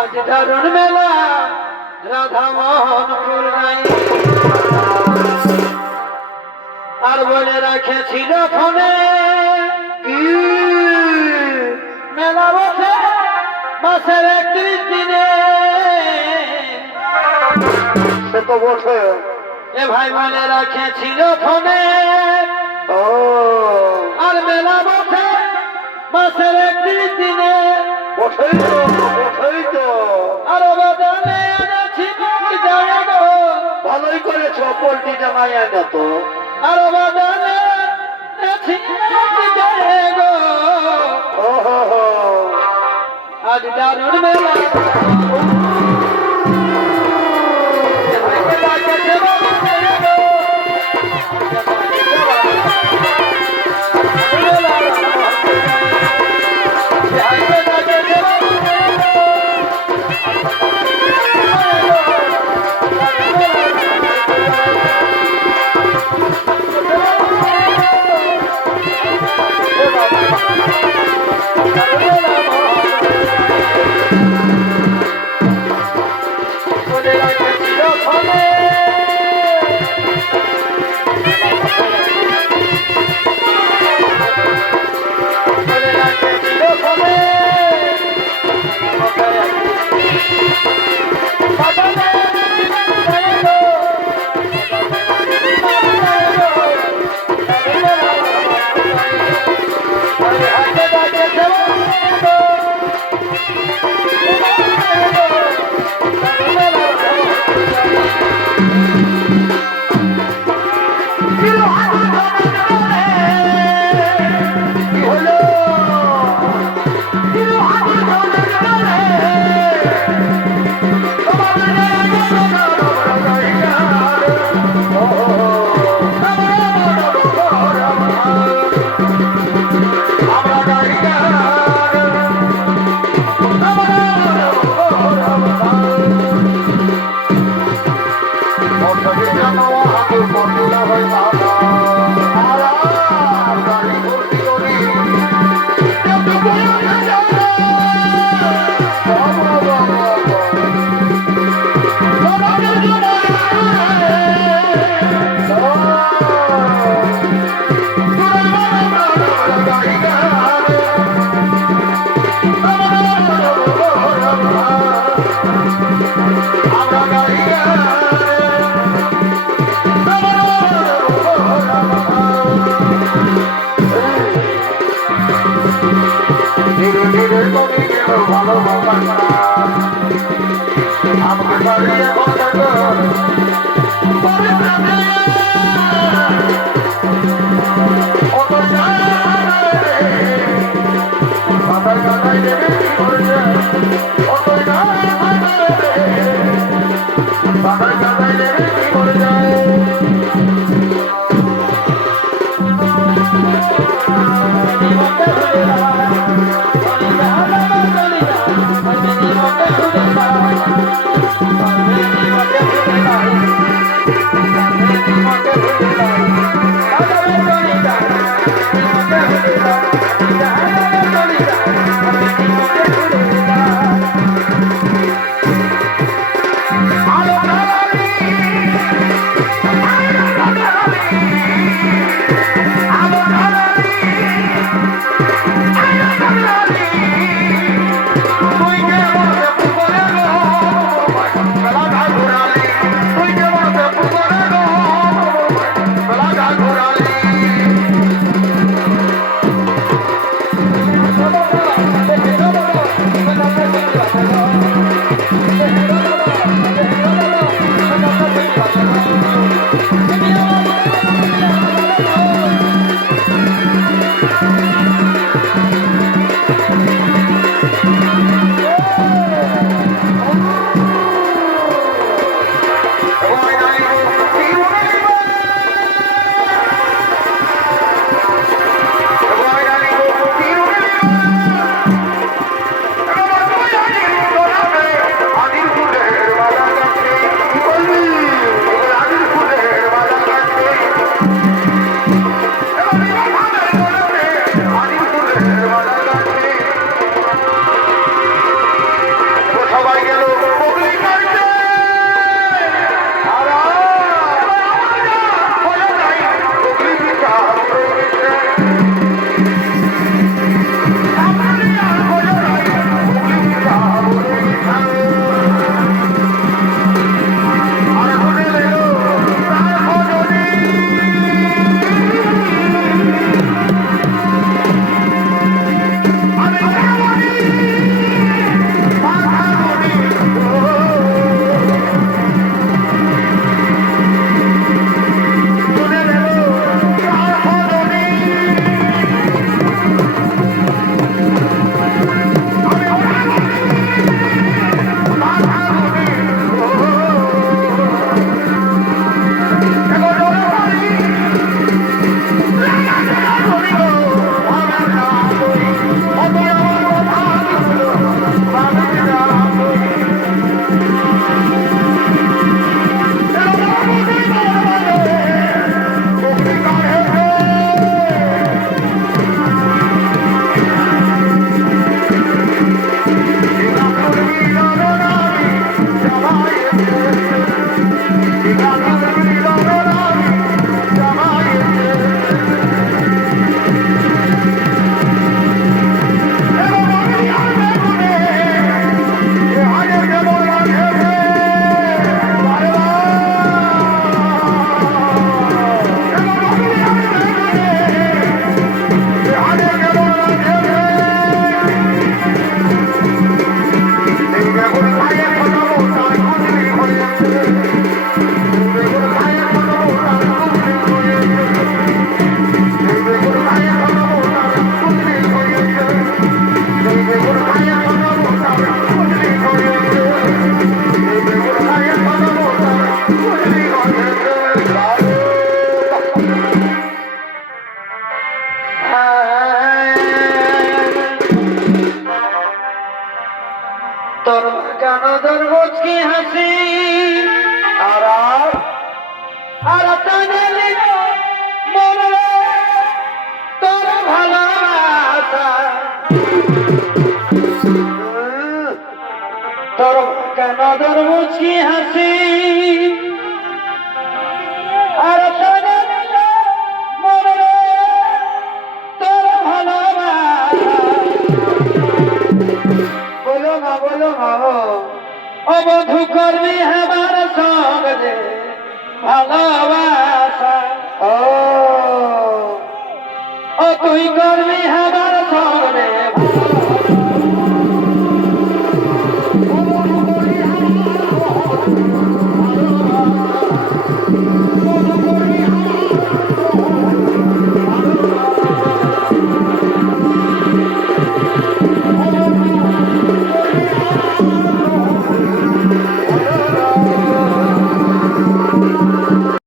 আজ দারুণ মেলা রাধা মোহনপুর নাই আর বলে রাখেছিল ফোনে মেলা বসে মাসের 31 দিনে সে তো বসে এ ভাই বলে রাখেছিল ফোনে ও আর মেলা বসে মাসের 31 দিনে বসেই তো আর বদলে এনেছি মুখ যায় গো ভালোই করেছ পোল্ট্রিটা নাই এনে তো আর বদলে এনেছি মুখ যায় গো ওহো আজ দারুণ মেলা তোর কেন দরবজ কি হাসি আর আর টানেলি মনে তোর ভালোবাসা তোর কেন দরবজ কি হাসি আর টানেলি মনে তোর ভালোবাসা বলো না অবধু করবি হেবার সঙ্গে ভালোবাসা ও ও তুই করবি হেবার সঙ্গে